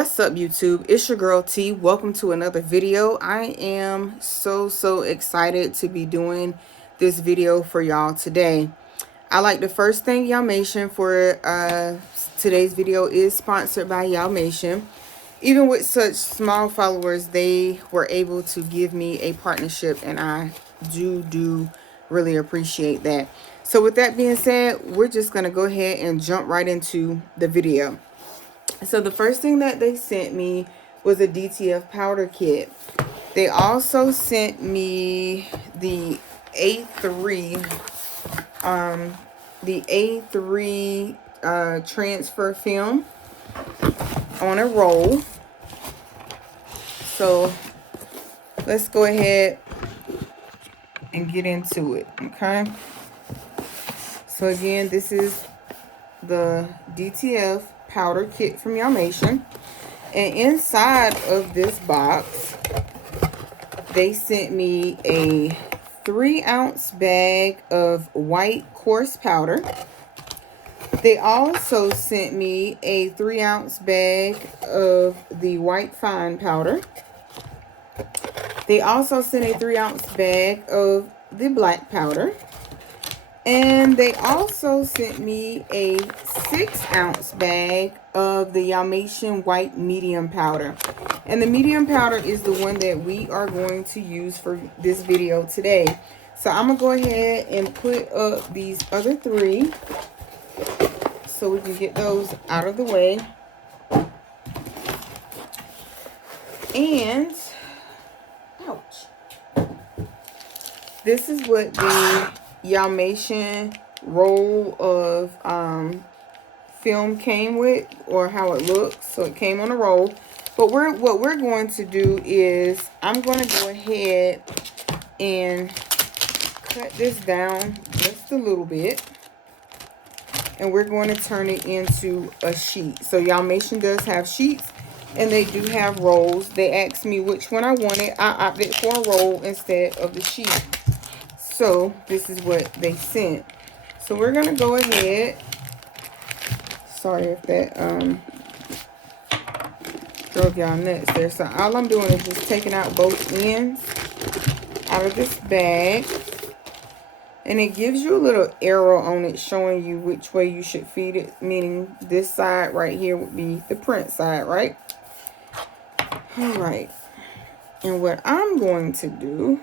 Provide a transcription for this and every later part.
What's up, YouTube? It's your girl T. Welcome to another video. I am so excited to be doing this video for y'all today. I like to first thank Yamation for today's video is sponsored by Yamation. Even with such small followers, they were able to give me a partnership, and I do really appreciate that. So with that being said, we're just going to go ahead and jump right into the video. So the first thing that they sent me was a DTF powder kit. They also sent me the A3 transfer film on a roll. So let's go ahead and get into it, okay? So again, this is the DTF powder kit from Yamation, and inside of this box they sent me a 3-ounce bag of white coarse powder. They also sent me a 3-ounce bag of the white fine powder. They also sent a 3-ounce bag of the black powder. And they also sent me a 6-ounce bag of the Yamation white medium powder. And the medium powder is the one that we are going to use for this video today. So I'm going to go ahead and put up these other three so we can get those out of the way. And, ouch. This is what the Yamation roll of film came with, or how it looks. So it came on a roll. But what we're going to do is I'm going to go ahead and cut this down just a little bit, and we're going to turn it into a sheet. So Yamation does have sheets, and they do have rolls. They asked me which one I wanted. I opted for a roll instead of the sheet. So this is what they sent. So we're gonna go ahead. Sorry if that drove y'all nuts there. So all I'm doing is just taking out both ends out of this bag, and it gives you a little arrow on it showing you which way you should feed it, meaning this side right here would be the print side, right? All right. And what I'm going to do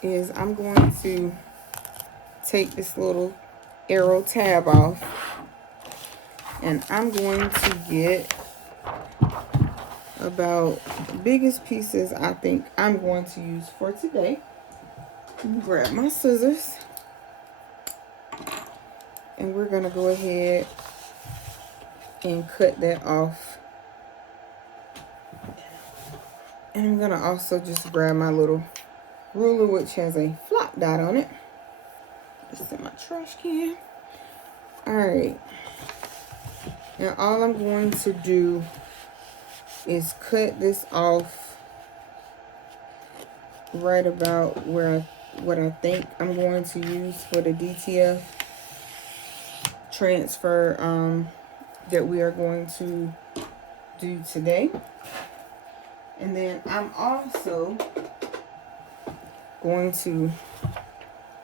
is I'm going to take this little arrow tab off, and I'm going to get about the biggest pieces I think I'm going to use for today. Grab my scissors, and we're going to go ahead and cut that off. And I'm going to also just grab my little ruler, which has a flop dot on it. Just in my trash can. Alright. Now all I'm going to do is cut this off right about where what I think I'm going to use for the DTF transfer that we are going to do today. And then I'm also going to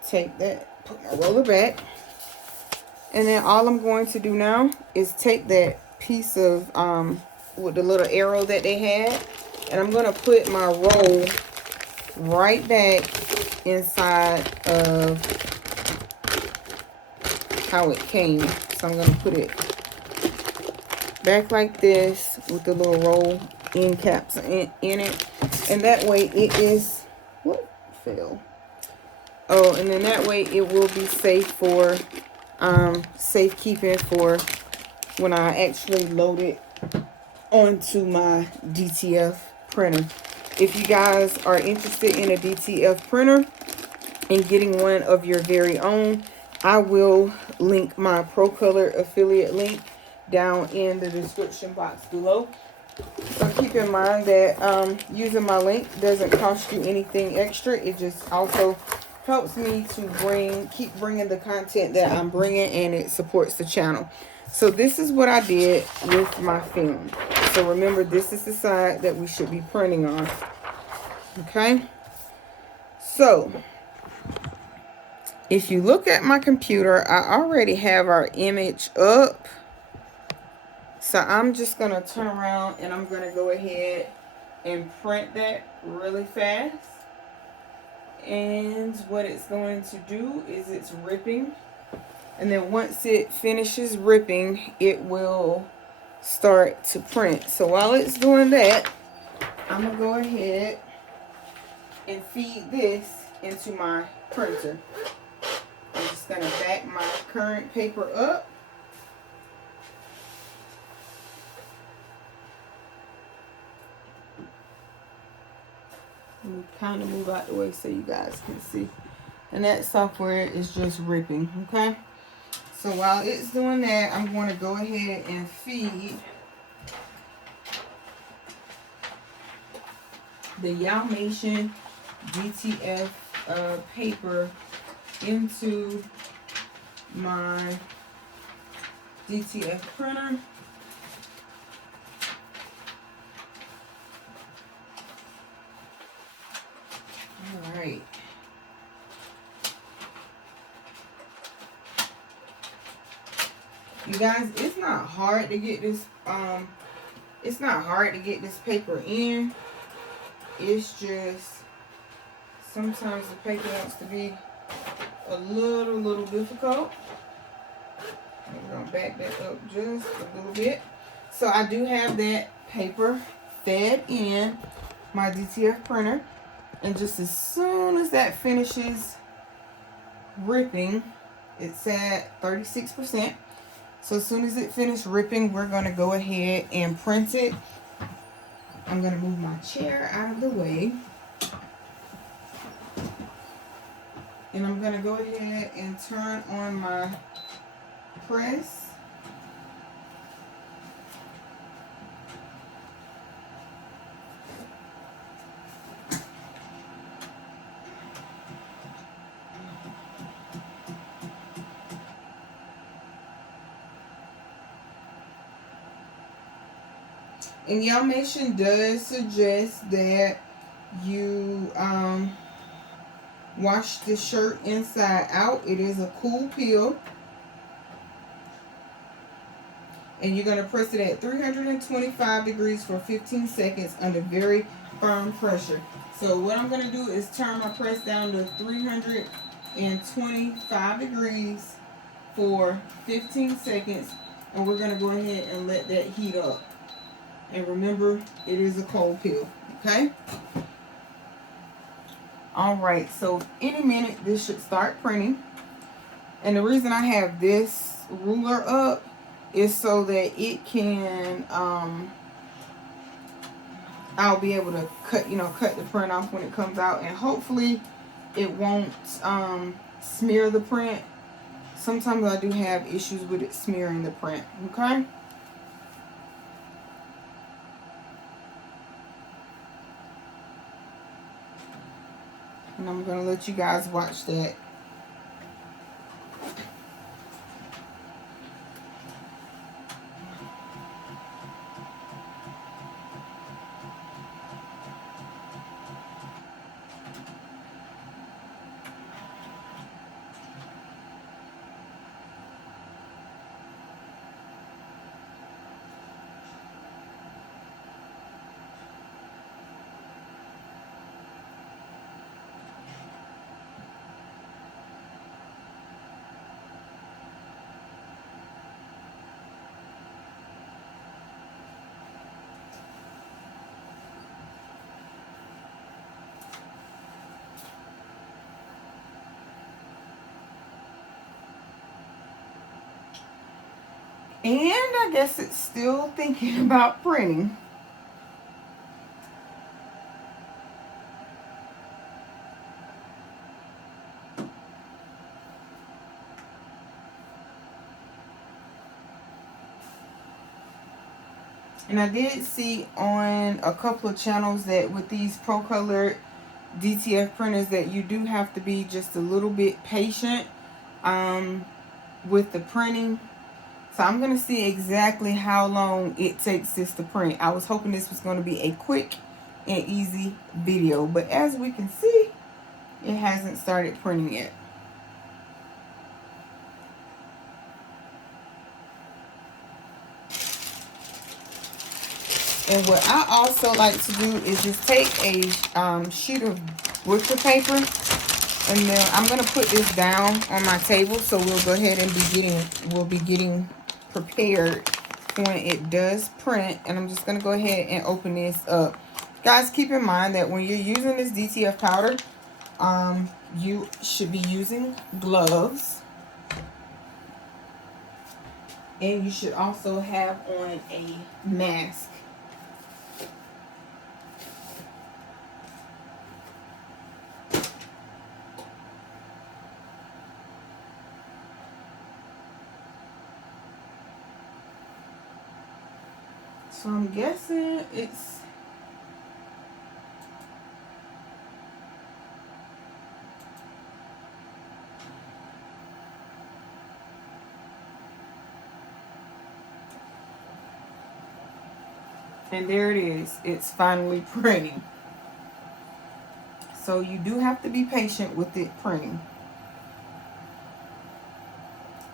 take that, put my roller back, and then all I'm going to do now is take that piece of with the little arrow that they had, and I'm going to put my roll right back inside of how it came. So I'm going to put it back like this with the little roll end caps in it, and that way it is oh, and then that way it will be safe for safekeeping for when I actually load it onto my DTF printer. If you guys are interested in a DTF printer and getting one of your very own, I will link my procolored affiliate link down in the description box below. So keep in mind that using my link doesn't cost you anything extra. It just also helps me to keep bringing the content that I'm bringing, and it supports the channel. So this is what I did with my film. So remember, this is the side that we should be printing on. Okay. So if you look at my computer, I already have our image up. So I'm just going to turn around and I'm going to go ahead and print that really fast. And what it's going to do is it's ripping. And then once it finishes ripping, it will start to print. So while it's doing that, I'm going to go ahead and feed this into my printer. I'm just going to back my current paper up. And kind of move out the way so you guys can see. And that software is just ripping, okay? So while it's doing that, I'm going to go ahead and feed the Yamation DTF paper into my DTF printer. All right. You guys, it's not hard to get this paper in. It's just sometimes the paper wants to be a little difficult. I'm gonna back that up just a little bit. So I do have that paper fed in my DTF printer, and just as soon as that finishes ripping, it's at 36%. So as soon as it finished ripping, we're going to go ahead and print it. I'm going to move my chair out of the way. And I'm going to go ahead and turn on my press. And Yamation does suggest that you wash the shirt inside out. It is a cool peel. And you're going to press it at 325 degrees for 15 seconds under very firm pressure. So what I'm going to do is turn my press down to 325 degrees for 15 seconds. And we're going to go ahead and let that heat up. And remember, it is a cold peel, okay? All right, so any minute this should start printing. And the reason I have this ruler up is so that it can, I'll be able to cut the print off when it comes out, and hopefully it won't smear the print. Sometimes I do have issues with it smearing the print, okay? And I'm going to let you guys watch that. And I guess it's still thinking about printing. And I did see on a couple of channels that with these procolored DTF printers that you do have to be just a little bit patient with the printing. So I'm going to see exactly how long it takes this to print. I was hoping this was going to be a quick and easy video, but as we can see, it hasn't started printing yet. And what I also like to do is just take a sheet of butcher paper, and then I'm going to put this down on my table, so we'll go ahead and we'll be getting prepared when it does print. And I'm just going to go ahead and open this up. Guys, keep in mind that when you're using this DTF powder, you should be using gloves, and you should also have on a mask. So I'm guessing it's and there it is. It's finally printing. So you do have to be patient with it printing.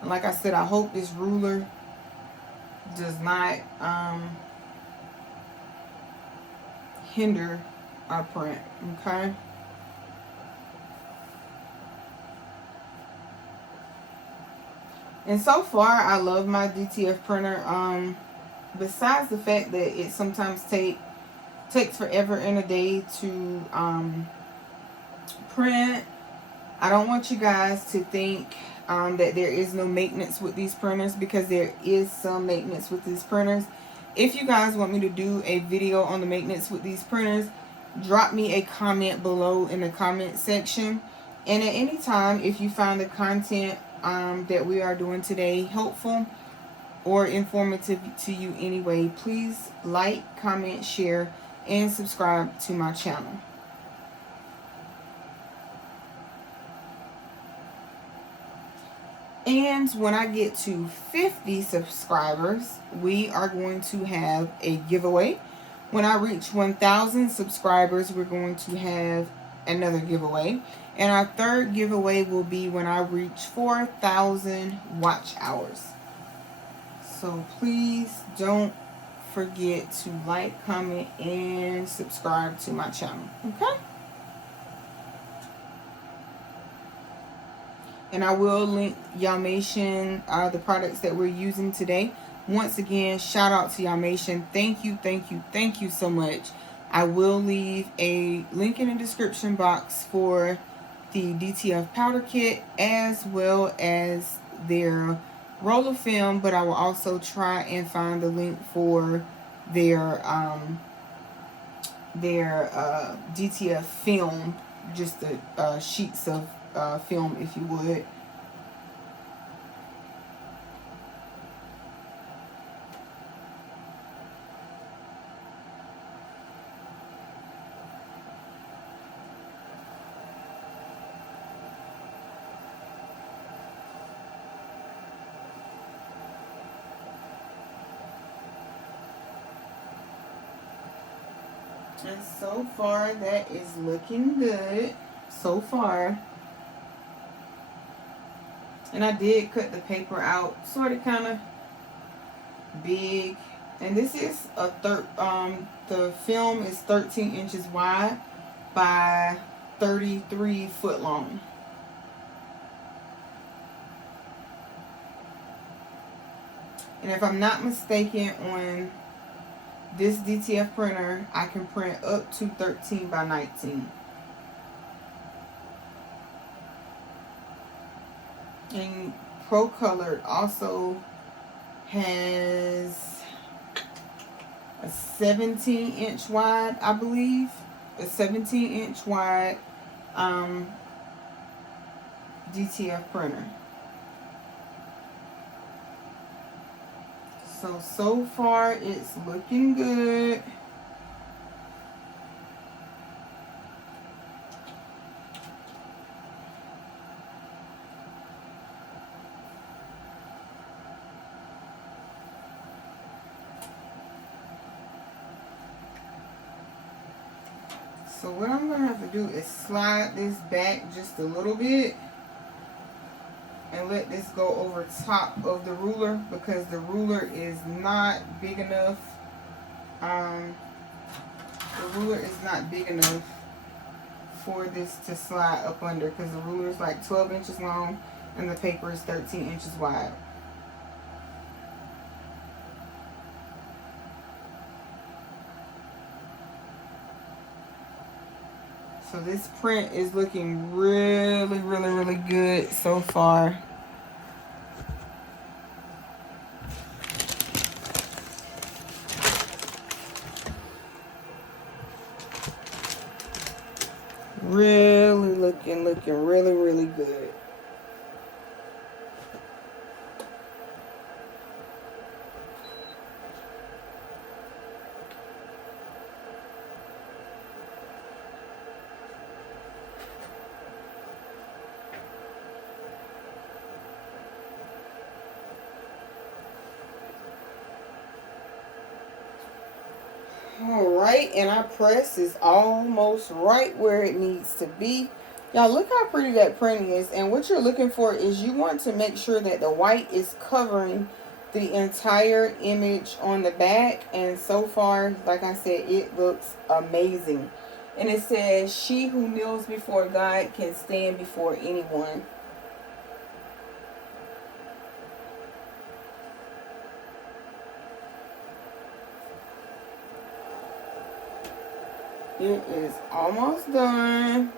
And like I said, I hope this ruler does not hinder our print. Okay. And so far, I love my DTF printer. Besides the fact that it sometimes takes forever in a day to print, I don't want you guys to think that there is no maintenance with these printers, because there is some maintenance with these printers. If you guys want me to do a video on the maintenance with these printers, drop me a comment below in the comment section. And at any time, if you find the content that we are doing today helpful or informative to you anyway, please like, comment, share, and subscribe to my channel. And when I get to 50 subscribers, we are going to have a giveaway. When I reach 1,000 subscribers, we're going to have another giveaway. And our third giveaway will be when I reach 4,000 watch hours. So please don't forget to like, comment, and subscribe to my channel. Okay? And I will link Yamation, the products that we're using today. Once again, shout out to Yamation. Thank you, thank you, thank you so much. I will leave a link in the description box for the DTF powder kit, as well as their roller film, but I will also try and find the link for their DTF film, just the sheets of film, if you would. And so far, that is looking good. So far. And I did cut the paper out sort of kind of big. And this is the film is 13 inches wide by 33 foot long. And if I'm not mistaken, on this DTF printer, I can print up to 13 by 19. And procolored also has a 17-inch wide, I believe. A 17-inch wide DTF printer. So far it's looking good. So what I'm going to have to do is slide this back just a little bit and let this go over top of the ruler, because the ruler is not big enough. The ruler is not big enough for this to slide up under, because the ruler is like 12 inches long and the paper is 13 inches wide. So this print is looking really, really, really good so far. Really looking really, really good. Alright, and our press is almost right where it needs to be. Y'all, look how pretty that print is. And what you're looking for is you want to make sure that the white is covering the entire image on the back. And so far, like I said, it looks amazing. And it says, "She who kneels before God can stand before anyone." It is almost done.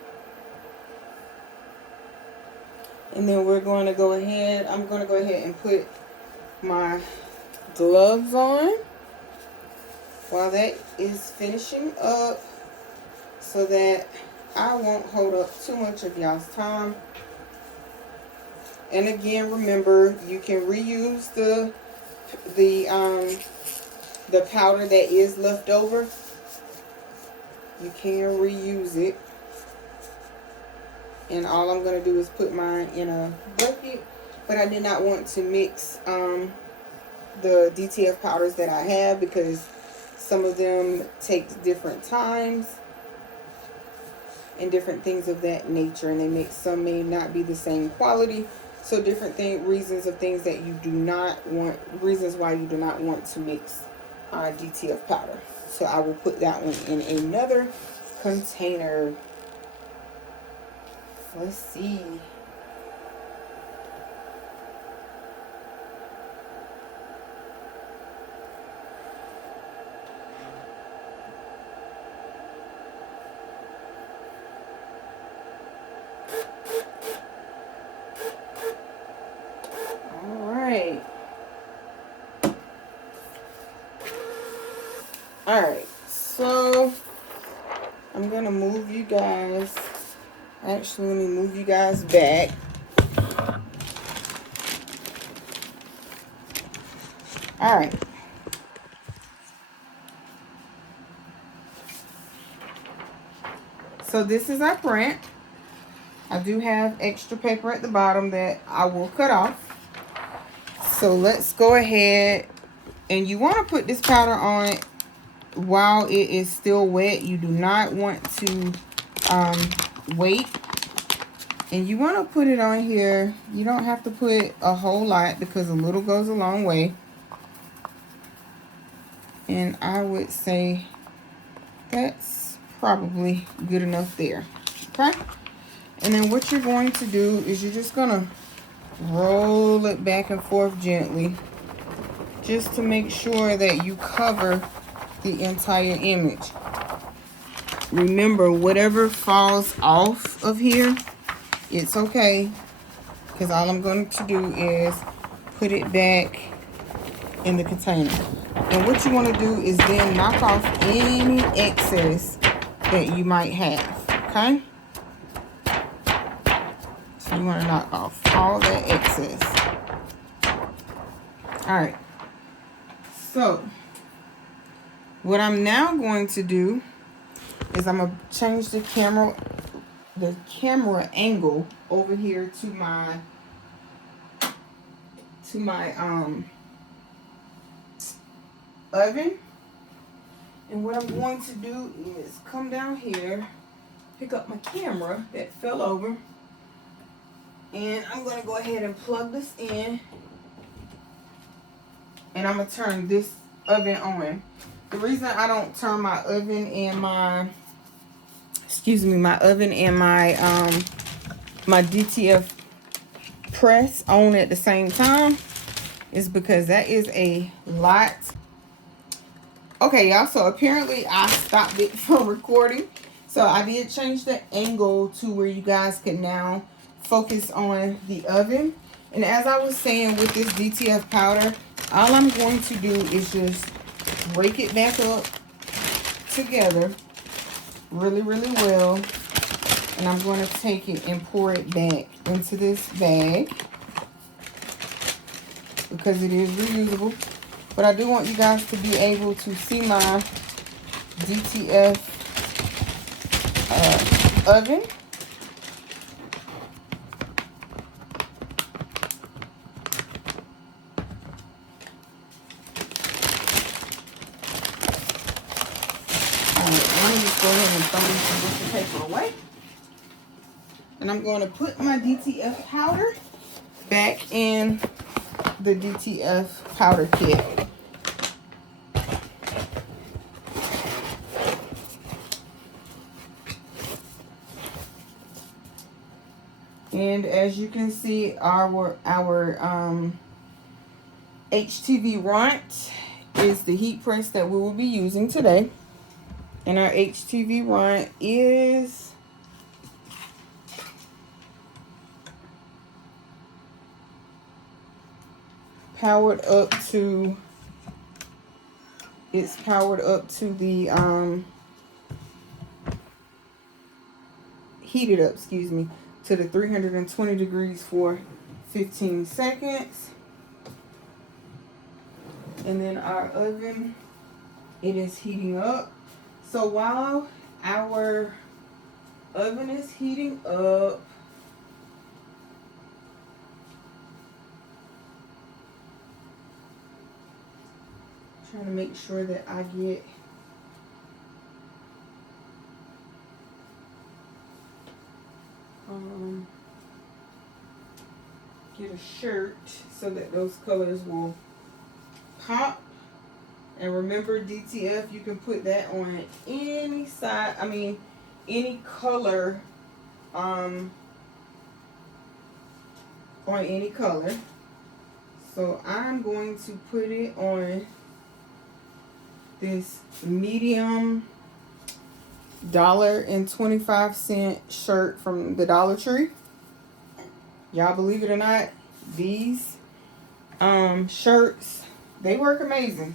And then we're going to go ahead, I'm going to go ahead and put my gloves on while that is finishing up, so that I won't hold up too much of y'all's time. And again, remember, you can reuse the powder that is left over. You can reuse it. And all I'm going to do is put mine in a bucket. But I did not want to mix the DTF powders that I have, because some of them take different times and different things of that nature. And they make, some may not be the same quality. So different reasons of things that you do not want, reasons why you do not want to mix DTF powder. So I will put that one in another container. Let's see. All right. All right. So I'm going to move you guys. Actually, let me move you guys back. All right. So this is our print. I do have extra paper at the bottom that I will cut off. So let's go ahead, and you want to put this powder on while it is still wet. You do not want to wait. And you want to put it on here. You don't have to put a whole lot, because a little goes a long way. And I would say that's probably good enough there. Okay? And then what you're going to do is you're just going to roll it back and forth gently, just to make sure that you cover the entire image. Remember, whatever falls off of here, it's okay, because all I'm going to do is put it back in the container. And what you want to do is then knock off any excess that you might have. Okay? So you want to knock off all that excess. Alright. So what I'm now going to do is I'm going to change the camera angle over here to my oven. And what I'm going to do is come down here, pick up my camera that fell over, and I'm going to go ahead and plug this in, and I'm going to turn this oven on. The reason I don't turn my oven and my, my oven and my my DTF press on at the same time is because that is a lot. Okay, y'all, so apparently I stopped it from recording. So I did change the angle to where you guys can now focus on the oven. And as I was saying, with this DTF powder, all I'm going to do is just break it back up together really, really well. And I'm going to take it and pour it back into this bag because it is reusable. But I do want you guys to be able to see my DTF oven. Alright, I'm just go ahead and throw this tissue paper away. And I'm going to put my DTF powder back in the DTF powder kit. And as you can see, our HTV Runt is the heat press that we will be using today. And our HTV Runt is powered up to, it's powered up to the heated up, to the 320 degrees for 15 seconds. And then our oven, it is heating up. So while our oven is heating up, trying to make sure that I get a shirt so that those colors will pop. And remember, DTF, you can put that on any side, any color, on any color. So I'm going to put it on this medium $1.25 shirt from the Dollar Tree. Y'all believe it or not, these shirts, they work amazing.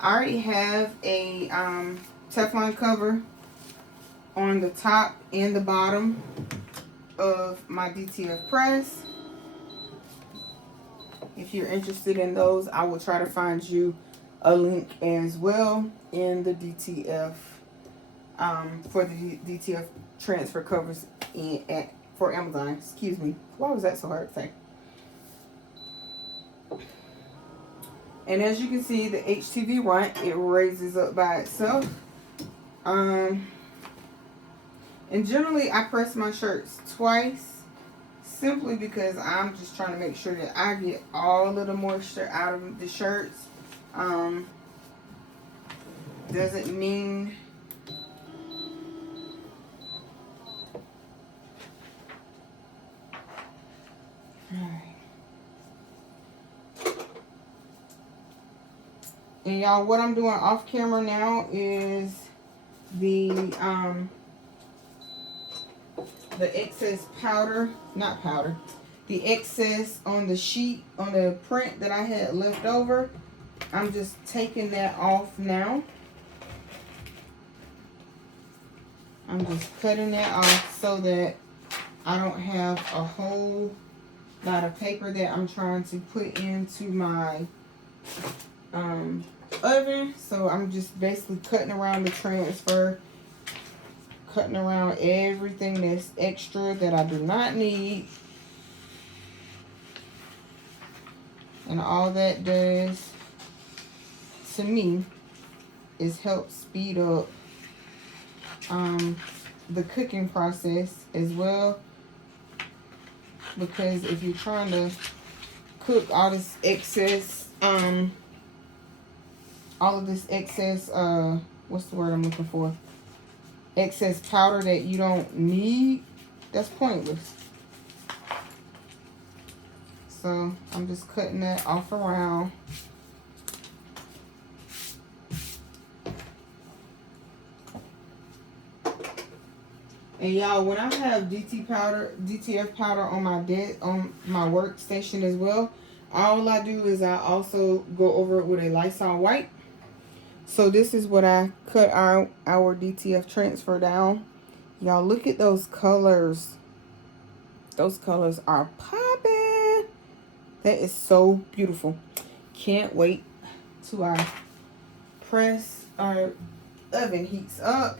I already have a Teflon cover on the top and the bottom of my DTF press. If you're interested in those, I will try to find you a link as well in the DTF for the DTF transfer covers for Amazon. Excuse me. Why was that so hard to say? And as you can see, the HTV Runt, it raises up by itself. And generally, I press my shirts twice, simply because I'm just trying to make sure that I get all of the moisture out of the shirts. Doesn't mean And y'all, what I'm doing off camera now is the excess powder, not powder, the excess on the sheet, on the print that I had left over. I'm just taking that off now. I'm just cutting that off so that I don't have a whole lot of paper that I'm trying to put into my oven. So I'm just basically cutting around the transfer, cutting around everything that's extra that I do not need. And all that does to me is help speed up the cooking process as well, because if you're trying to cook all this excess all of this excess what's the word I'm looking for, excess powder that you don't need, that's pointless. So I'm just cutting that off around. And y'all, when I have DTF powder on my workstation as well, all I do is I also go over it with a Lysol wipe. So this is what I cut our DTF transfer down. Y'all, look at those colors. Those colors are popping. That is so beautiful. Can't wait till our oven heats up.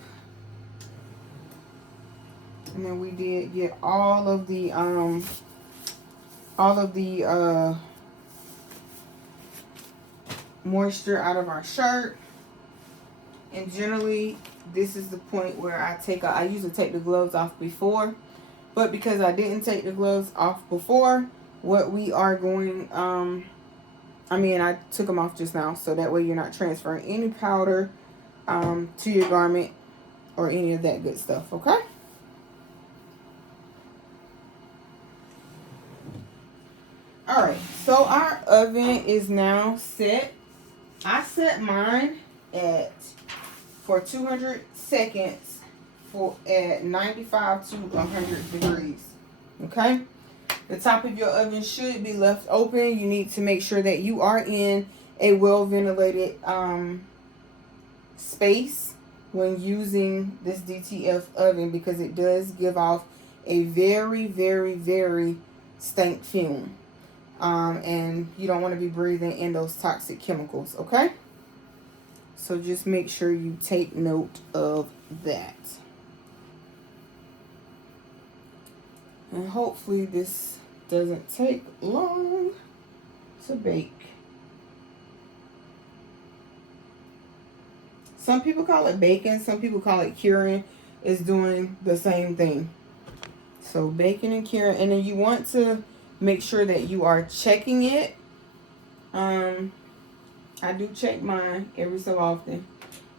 And then we did get all of the moisture out of our shirt. And generally, this is the point where I usually take the gloves off before. But because I didn't take the gloves off before, what we are going, I took them off just now. So that way you're not transferring any powder to your garment or any of that good stuff, okay? Alright, so our oven is now set. I set mine for 200 seconds at 95 to 100 degrees. Okay? The top of your oven should be left open. You need to make sure that you are in a well-ventilated space when using this DTF oven, because it does give off a very, very, very stank fume. And you don't want to be breathing in those toxic chemicals, okay? So just make sure you take note of that. And hopefully this doesn't take long to bake. Some people call it baking, some people call it curing. It's doing the same thing. So baking and curing. And then you want to make sure that you are checking it. I do check mine every so often.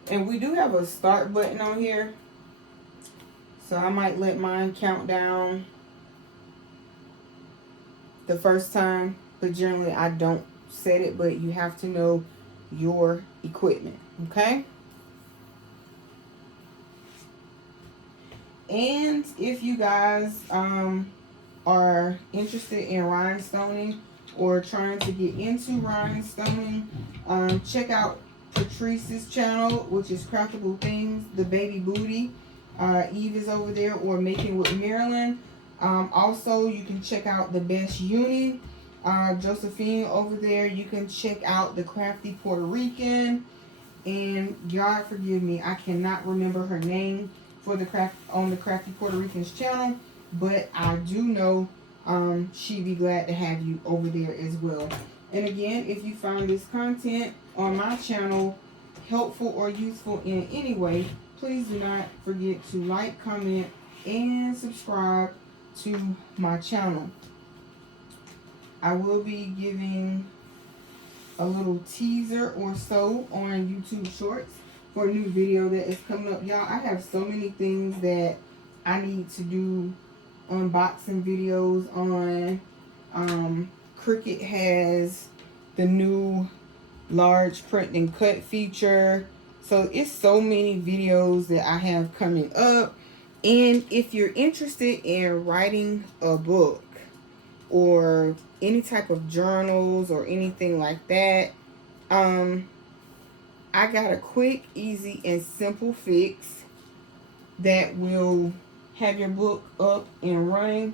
And we do have a start button on here. So I might let mine count down the first time. But generally I don't set it. But you have to know your equipment. Okay? And if you guys are interested in rhinestoning or trying to get into rhinestoning, check out Patrice's channel, which is Craftable Things, the Baby Booty. Eve is over there, or Making with Marilyn. Also, you can check out the Best Uni, Josephine over there. You can check out the Crafty Puerto Rican, and God forgive me, I cannot remember her name for the Crafty Puerto Rican's channel, but I do know she'd be glad to have you over there as well. And again, if you find this content on my channel helpful or useful in any way, please do not forget to like, comment, and subscribe to my channel. I will be giving a little teaser or so on YouTube Shorts for a new video that is coming up. Y'all, I have so many things that I need to do unboxing videos on. Cricut has the new large print and cut feature. So it's so many videos that I have coming up. And if you're interested in writing a book or any type of journals or anything like that, I got a quick, easy, and simple fix that will have your book up and running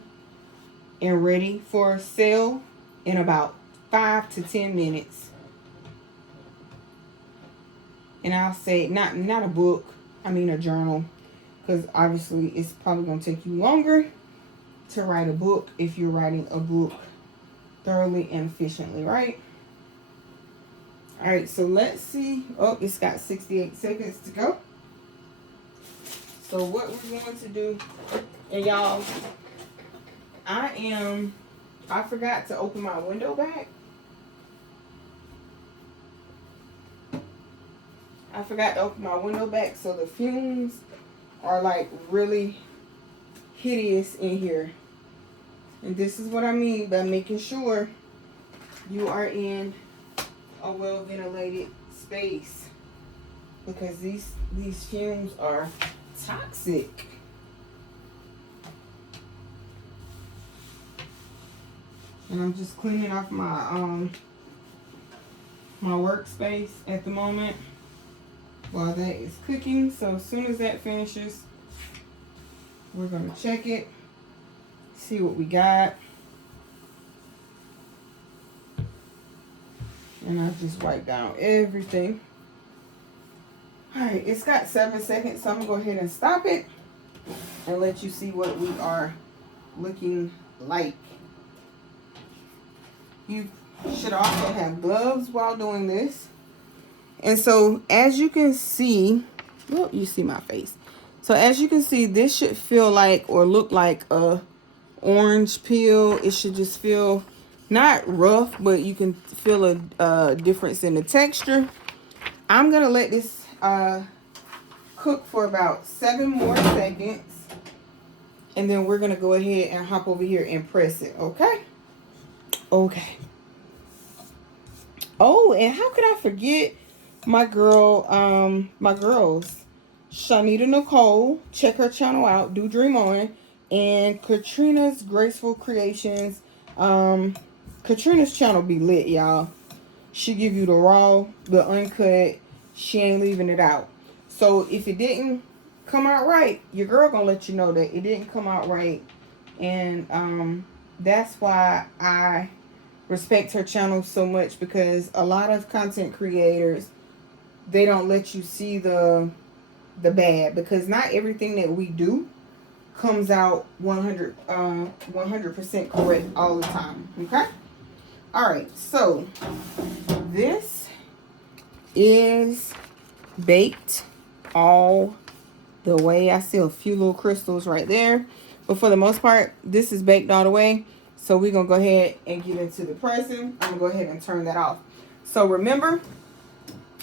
and ready for sale in about 5 to 10 minutes. And I'll say not a book, I mean a journal, because obviously it's probably going to take you longer to write a book if you're writing a book thoroughly and efficiently, right? All right, so let's see. Oh, it's got 68 seconds to go. So what we're going to do, and y'all, I forgot to open my window back. I forgot to open my window back, so the fumes are like really hideous in here. And this is what I mean by making sure you are in a well ventilated space, because these fumes are toxic. And I'm just cleaning off my my workspace at the moment while that is cooking. So as soon as that finishes, we're gonna check it, see what we got. And I just wipe down everything. All right, it's got 7 seconds, so I'm gonna go ahead and stop it and let you see what we are looking like. You should also have gloves while doing this. And so as you can see, well, you see my face. So as you can see, this should feel like or look like a orange peel. It should just feel not rough, but you can feel a difference in the texture. I'm gonna let this cook for about 7 more seconds, and then we're gonna go ahead and hop over here and press it. Okay. Oh, and how could I forget my girls, Shanita Nicole, check her channel out, do dream on, and Katrina's Graceful Creations. Katrina's channel be lit, y'all. She give you the raw, the uncut. She ain't leaving it out. So if it didn't come out right, your girl gonna let you know that it didn't come out right. And that's why I respect her channel so much, because a lot of content creators, they don't let you see the bad, because not everything that we do comes out 100% correct all the time. Okay. All right, so this is baked all the way. I see a few little crystals right there, but for the most part, this is baked all the way. So we're gonna go ahead and get into the pressing. I'm gonna go ahead and turn that off. So remember,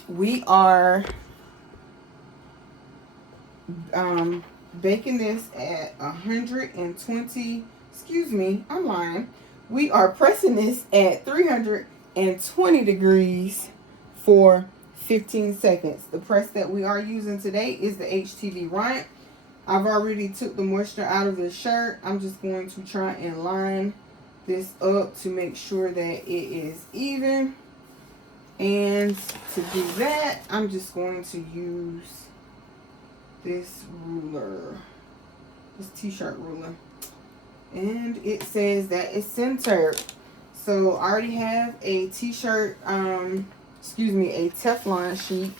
we are baking this at 120. Excuse me, I'm lying. We are pressing this at 320 degrees for 15 seconds. The press that we are using today is the HTV Runt. I've already took the moisture out of the shirt. I'm just going to try and line this up to make sure that it is even. And to do that, I'm just going to use this ruler, this t-shirt ruler. And it says that it's centered. So I already have a t-shirt, a Teflon sheet.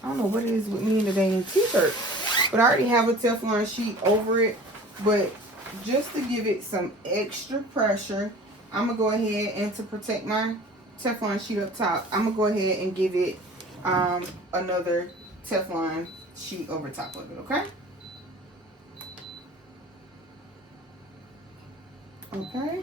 I don't know what it is with me today in t-shirt, but I already have a Teflon sheet over it. But just to give it some extra pressure, I'm gonna go ahead, and to protect my Teflon sheet up top, I'm gonna go ahead and give it another Teflon sheet over top of it. Okay. Okay.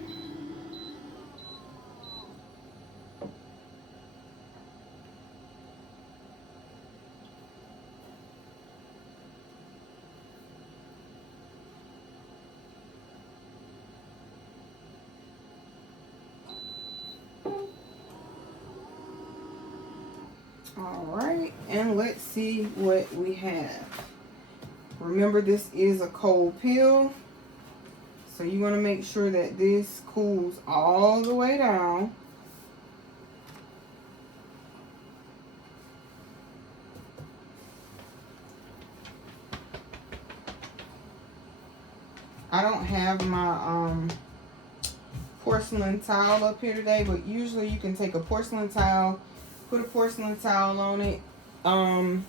All right, and let's see what we have. Remember, this is a cold peel, so you want to make sure that this cools all the way down. I don't have my porcelain towel up here today, but usually you can take a porcelain towel, put a porcelain towel on it, and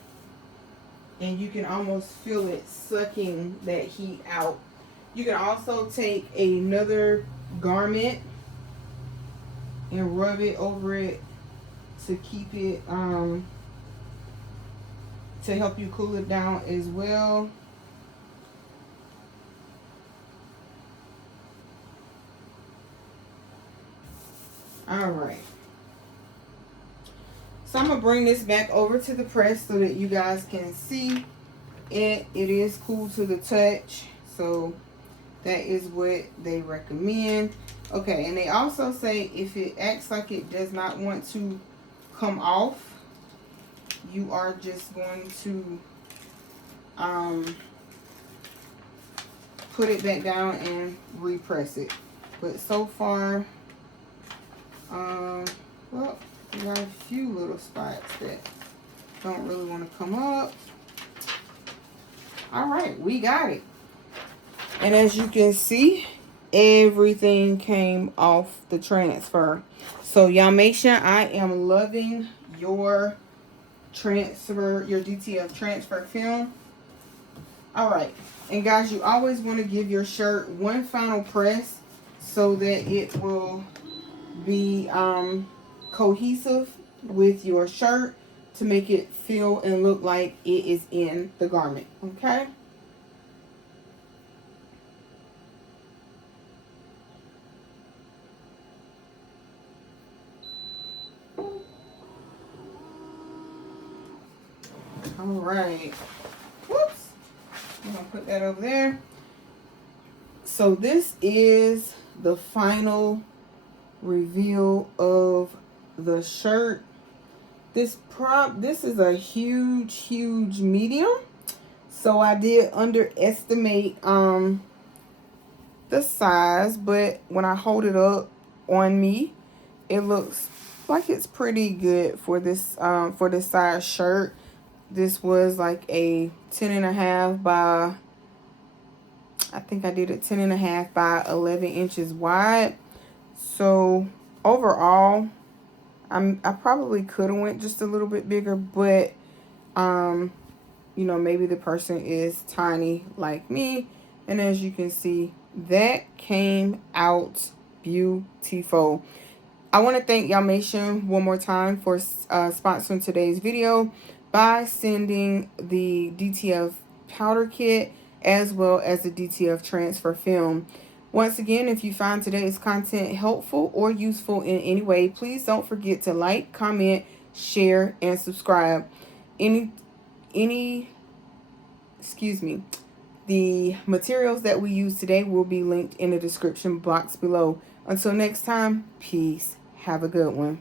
you can almost feel it sucking that heat out. You can also take another garment and rub it over it to keep it, to help you cool it down as well. All right. So I'm going to bring this back over to the press so that you guys can see it. It is cool to the touch. So that is what they recommend. Okay, and they also say if it acts like it does not want to come off, you are just going to put it back down and repress it. But so far, well, we got a few little spots that don't really want to come up. All right, we got it. And as you can see, everything came off the transfer. So Yamation, I am loving your transfer, your DTF transfer film. All right, and guys, you always want to give your shirt one final press so that it will be cohesive with your shirt to make it feel and look like it is in the garment. Okay. All right. Whoops. I'm gonna put that over there. So this is the final reveal of the shirt. This is a huge medium. So I did underestimate the size, but when I hold it up on me, it looks like it's pretty good for this size shirt. This was like a 10.5 by, I think I did it 10.5 by 11 inches wide. So overall, I probably could have went just a little bit bigger, but you know, maybe the person is tiny like me. And as you can see, that came out beautiful. I want to thank Yamation one more time for sponsoring today's video by sending the DTF powder kit as well as the DTF transfer film. Once again, if you find today's content helpful or useful in any way, please don't forget to like, comment, share, and subscribe. The materials that we use today will be linked in the description box below. Until next time, peace. Have a good one.